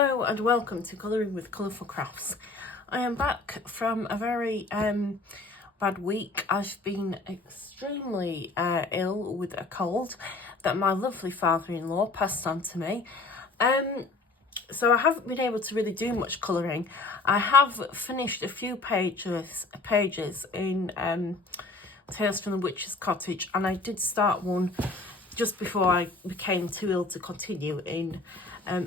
Hello and welcome to Colouring with Colourful Crafts. I am back from a very bad week. I've been extremely ill with a cold that my lovely father-in-law passed on to me. So I haven't been able to really do much colouring. I have finished a few pages in Tales from the Witch's Cottage, and I did start one just before I became too ill to continue in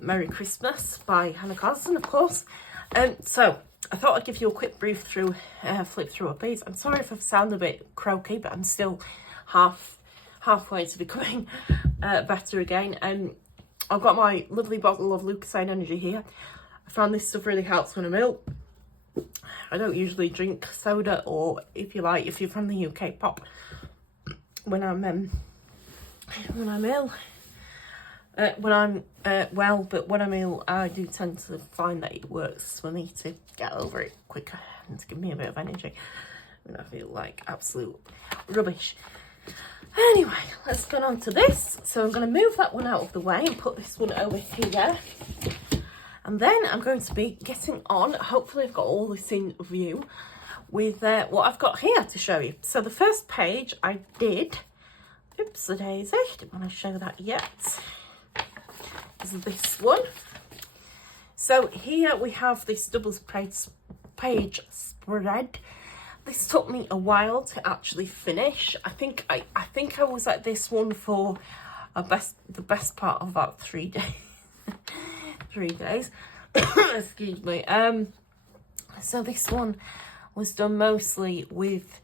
Merry Christmas by Hannah Gosden, of course. So I thought I'd give you a quick brief through, flip through a piece. I'm sorry if I sound a bit croaky, but I'm still halfway to becoming better again. I've got my lovely bottle of Lucasade Energy here. I found this stuff really helps when I'm ill. I don't usually drink soda, or if you're from the UK, pop when I'm ill. When I'm well, but when I'm ill, I do tend to find that it works for me to get over it quicker and to give me a bit of energy when I feel like absolute rubbish. Anyway, let's get on to this. So I'm going to move that one out of the way and put this one over here. And then I'm going to be getting on, hopefully I've got all this in view, with what I've got here to show you. So the first page I did, oops a daisy, didn't want to show that yet, is this one. So here we have this double page spread. This took me a while to actually finish. I think I was at this one for the best part of about 3 days. 3 days. Excuse me. So this one was done mostly with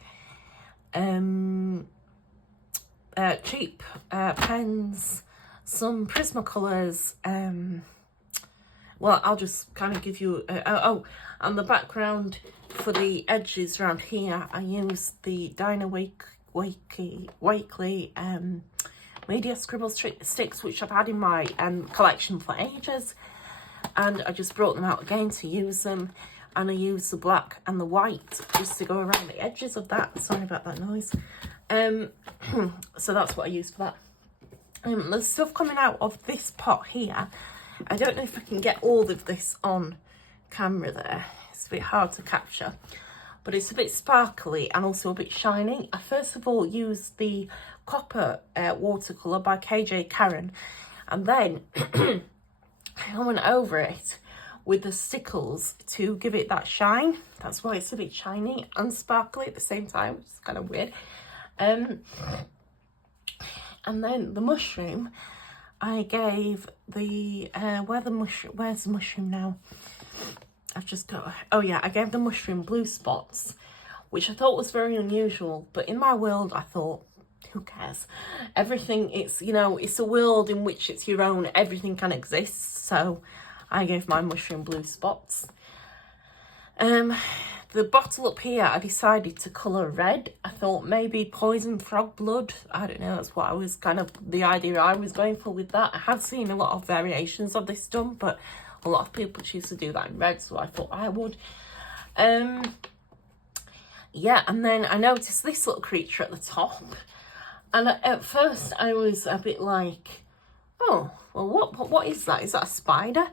cheap pens, some Prismacolors. Well, I'll just kind of give you and the background for the edges around here, I used the Dinah Wakely Media Scribble sticks, which I've had in my collection for ages, and I just brought them out again to use them, and I used the black and the white just to go around the edges of that. Sorry about that noise. So that's what I used for that. The stuff coming out of this pot here, I don't know if I can get all of this on camera there. It's a bit hard to capture, but it's a bit sparkly and also a bit shiny. I first of all used the Copper watercolour by KJ Karen, and then I went over it with the stickles to give it that shine. That's why it's a bit shiny and sparkly at the same time, which is kind of weird. And then the mushroom, I gave the where's the mushroom now? I've just got, oh yeah, I gave the mushroom blue spots, which I thought was very unusual, but in my world I thought, who cares? Everything, it's, you know, it's a world in which it's your own, everything can exist, so I gave my mushroom blue spots. The bottle up here, I decided to colour red. I thought maybe poison frog blood. I don't know, that's what I was kind of, the idea I was going for with that. I have seen a lot of variations of this done, but a lot of people choose to do that in red, so I thought I would. Yeah, and then I noticed this little creature at the top. And at first I was a bit like, oh, well, what is that? Is that a spider?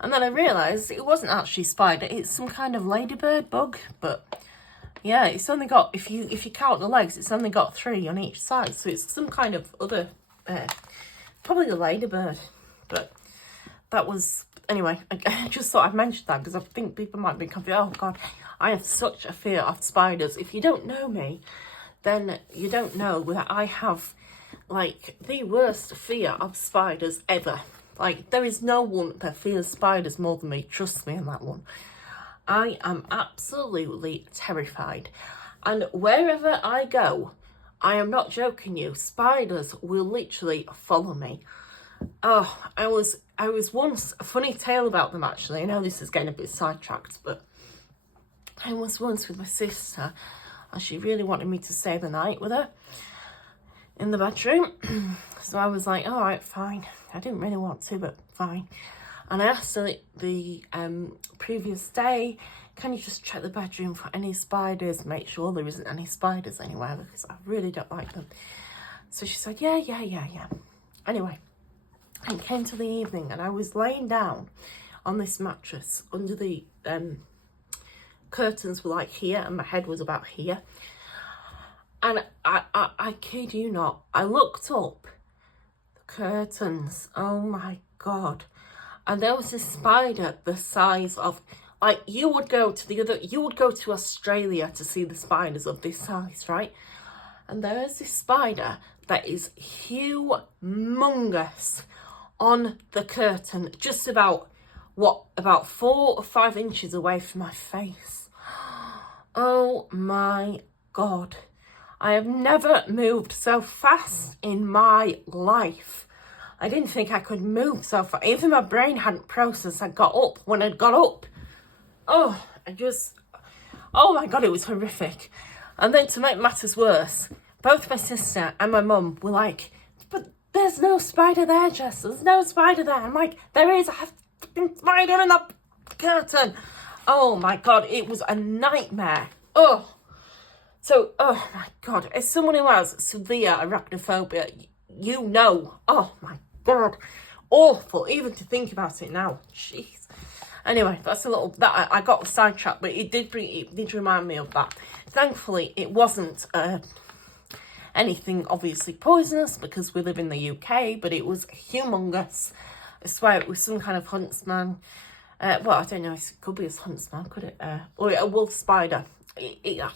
And then I realised it wasn't actually a spider, it's some kind of ladybird bug. But yeah, it's only got, if you count the legs, it's only got 3 on each side. So it's some kind of other, probably a ladybird. But that was, anyway, I just thought I'd mention that because I think people might be confused. Oh God, I have such a fear of spiders. If you don't know me, then you don't know that I have like the worst fear of spiders ever. Like, there is no one that fears spiders more than me. Trust me on that one. I am absolutely terrified. And wherever I go, I am not joking you, spiders will literally follow me. Oh, I was once, a funny tale about them actually. I know this is getting a bit sidetracked, but I was once with my sister and she really wanted me to stay the night with her in the bedroom. So I was like, all right, fine. I didn't really want to, but fine. And I asked her the previous day, can you just check the bedroom for any spiders, make sure there isn't any spiders anywhere, because I really don't like them. So she said, yeah. Anyway, it came to the evening and I was laying down on this mattress under the curtains were like here, and my head was about here. And I kid you not, I looked up the curtains. Oh my God. And there was this spider the size of, like, you would go to Australia to see the spiders of this size, right? And there is this spider that is humongous on the curtain, just about 4 or 5 inches away from my face. Oh my God. I have never moved so fast in my life. I didn't think I could move so fast. Even my brain hadn't processed. I got up. When I got up, oh my God, it was horrific. And then to make matters worse, both my sister and my mum were like, but there's no spider there, Jess. There's no spider there. I'm like, there is a fucking spider in the curtain. Oh my God, it was a nightmare. Oh my God, as someone who has severe arachnophobia, you know, oh my God, awful, even to think about it now. Jeez. Anyway, that's a little, that I got sidetracked, but it did remind me of that. Thankfully, it wasn't anything obviously poisonous, because we live in the UK, but it was humongous. I swear it was some kind of huntsman. Well, I don't know, it could be a huntsman, could it? Or a wolf spider.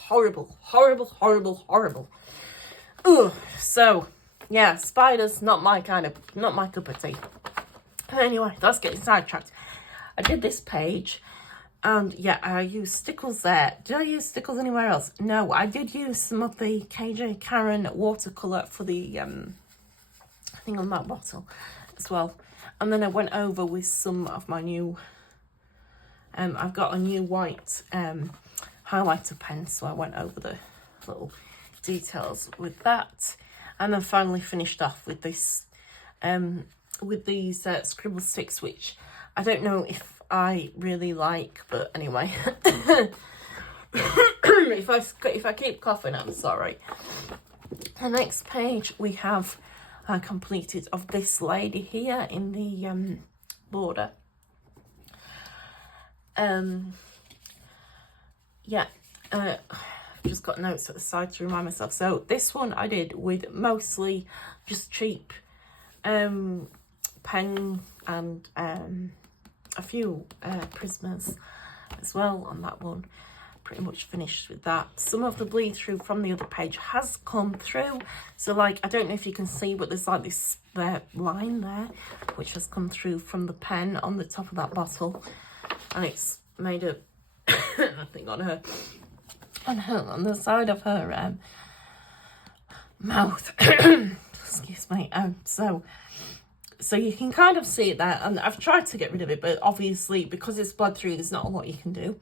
Horrible. Ugh. So, yeah, spiders, not my cup of tea. Anyway, that's getting sidetracked. I did this page, and yeah, I used stickles there. Did I use stickles anywhere else? No, I did use some of the KJ Karen watercolour for the thing on that bottle as well. And then I went over with some of my new, I've got a new white highlighter pen, so I went over the little details with that. And then finally finished off with this, with these scribble sticks, which I don't know if I really like, but anyway. if I keep coughing, I'm sorry. The next page we have completed of this lady here in the border. Yeah, I've just got notes at the side to remind myself. So this one I did with mostly just cheap pen and a few Prismas as well on that one. Pretty much finished with that. Some of the bleed through from the other page has come through. So like, I don't know if you can see, but there's like this line there, which has come through from the pen on the top of that bottle. And it's made a thing on on the side of her mouth. Excuse me. So you can kind of see it there, and I've tried to get rid of it, but obviously because it's bled through, there's not a lot you can do.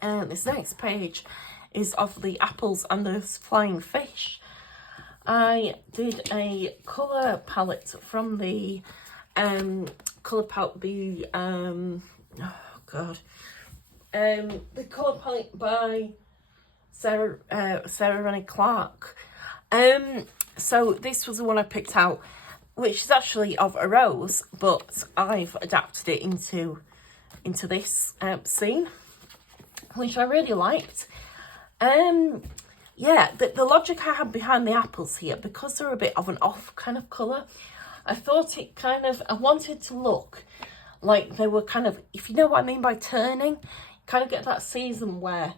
This next page is of the apples and the flying fish. I did a colour palette from the colour palette, the colour palette by Sarah Rennie Clark. So this was the one I picked out, which is actually of a rose, but I've adapted it into this scene, which I really liked. Yeah, the logic I had behind the apples here, because they're a bit of an off kind of colour, I thought it kind of, I wanted to look like they were kind of, if you know what I mean by turning, kind of get that season where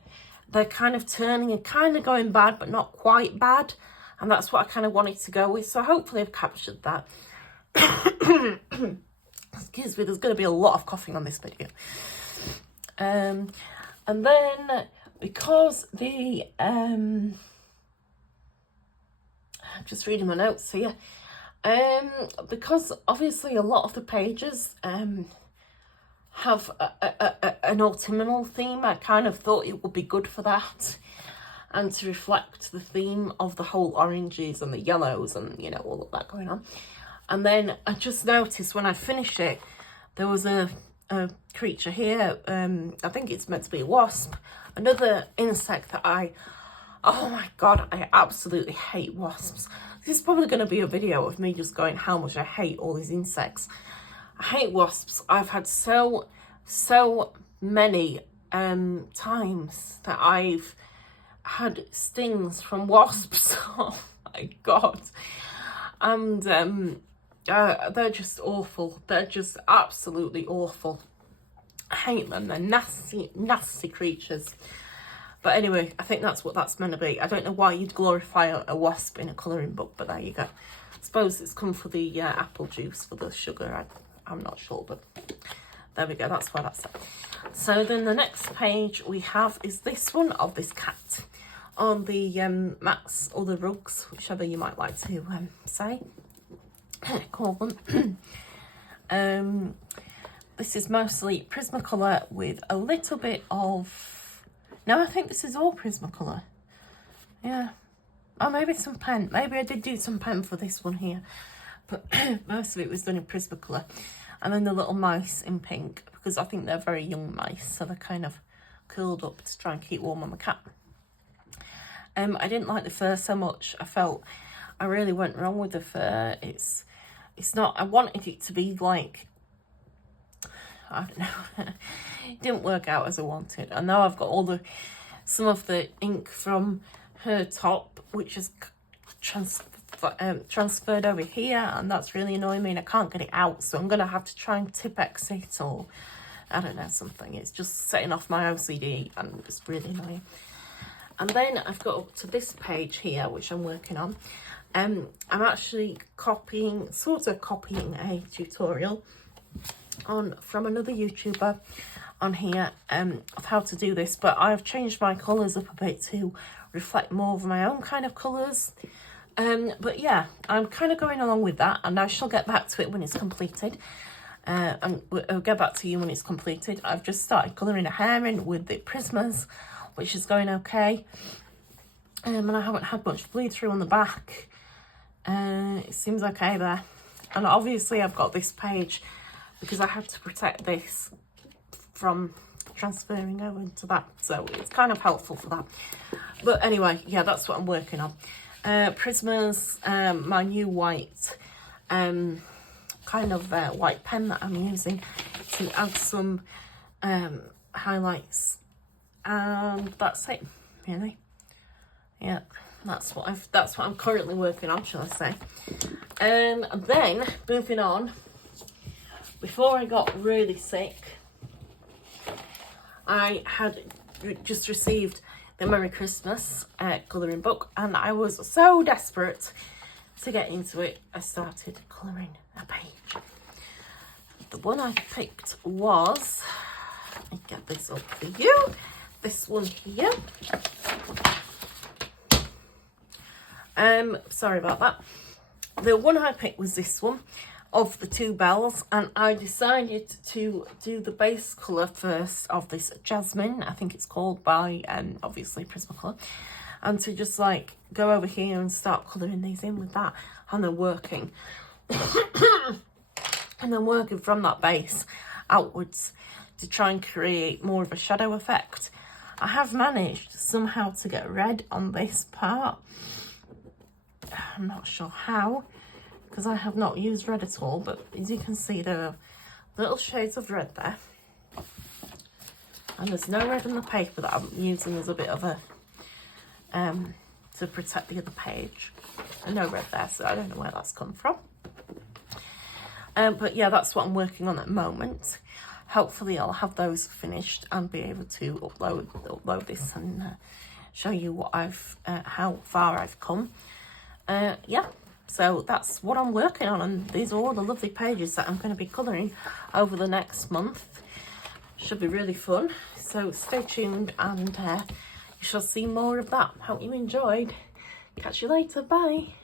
they're kind of turning and kind of going bad, but not quite bad. And that's what I kind of wanted to go with. So hopefully I've captured that. Excuse me, there's going to be a lot of coughing on this video. And then because the, I'm just reading my notes here. Because obviously a lot of the pages have an autumnal theme, I kind of thought it would be good for that, and to reflect the theme of the whole oranges and the yellows and, you know, all of that going on. And then I just noticed when I finished it, there was a creature here, I think it's meant to be a wasp, another insect that oh my God, I absolutely hate wasps. This is probably going to be a video of me just going how much I hate all these insects. I hate wasps. I've had so many times that I've had stings from wasps. Oh my god. And they're just awful. They're just absolutely awful. I hate them. They're nasty creatures. But anyway, I think that's what that's meant to be. I don't know why you'd glorify a wasp in a colouring book, but there you go. I suppose it's come for the apple juice, for the sugar. I'm not sure, but there we go. That's why that's it. So then the next page we have is this one of this cat on the mats or the rugs, whichever you might like to say, call them. This is mostly Prismacolor with a little bit of, no, I think this is all Prismacolor. Yeah. Oh, maybe some pen. Maybe I did do some pen for this one here, but most of it was done in Prismacolor. And then the little mice in pink, because I think they're very young mice, so they're kind of curled up to try and keep warm on the cat. I didn't like the fur so much. I felt I really went wrong with the fur. It's not, I wanted it to be like, I don't know, it didn't work out as I wanted. And now I've got some of the ink from her top, which is transferred over here, and that's really annoying me, and I can't get it out, so I'm gonna have to try and Tipp-Ex it, or I don't know, something. It's just setting off my OCD, and it's really annoying. And then I've got up to this page here, which I'm working on. I'm actually sort of copying a tutorial from another YouTuber on here of how to do this, but I've changed my colours up a bit to reflect more of my own kind of colours. But yeah, I'm kind of going along with that, and I shall get back to it when it's completed. And I'll get back to you when it's completed. I've just started colouring a hair in with the Prismas, which is going okay. And I haven't had much bleed through on the back. It seems okay there. And obviously I've got this page because I had to protect this from transferring over into that. So it's kind of helpful for that. But anyway, yeah, that's what I'm working on. Prismas, my new white kind of white pen that I'm using to add some highlights, and that's it really. Yeah, that's what I'm currently working on, shall I say. And then moving on, before I got really sick, I had just received the Merry Christmas colouring book, and I was so desperate to get into it, I started colouring a page. The one I picked was, let me get this up for you, this one here. Sorry about that. The one I picked was this one of the two bells, and I decided to do the base colour first of this Jasmine, I think it's called, by obviously Prismacolor, and to just like go over here and start colouring these in with that, and then working and then working from that base outwards to try and create more of a shadow effect. I have managed somehow to get red on this part. I'm not sure how, because I have not used red at all, but as you can see, there are little shades of red there. And there's no red on the paper that I'm using as a bit of a, to protect the other page. And no red there, so I don't know where that's come from. But yeah, that's what I'm working on at the moment. Hopefully I'll have those finished and be able to upload this and show you what how far I've come. Yeah, so that's what I'm working on, and these are all the lovely pages that I'm going to be colouring over the next month. Should be really fun, so stay tuned, and you shall see more of that. Hope you enjoyed. Catch you later, bye.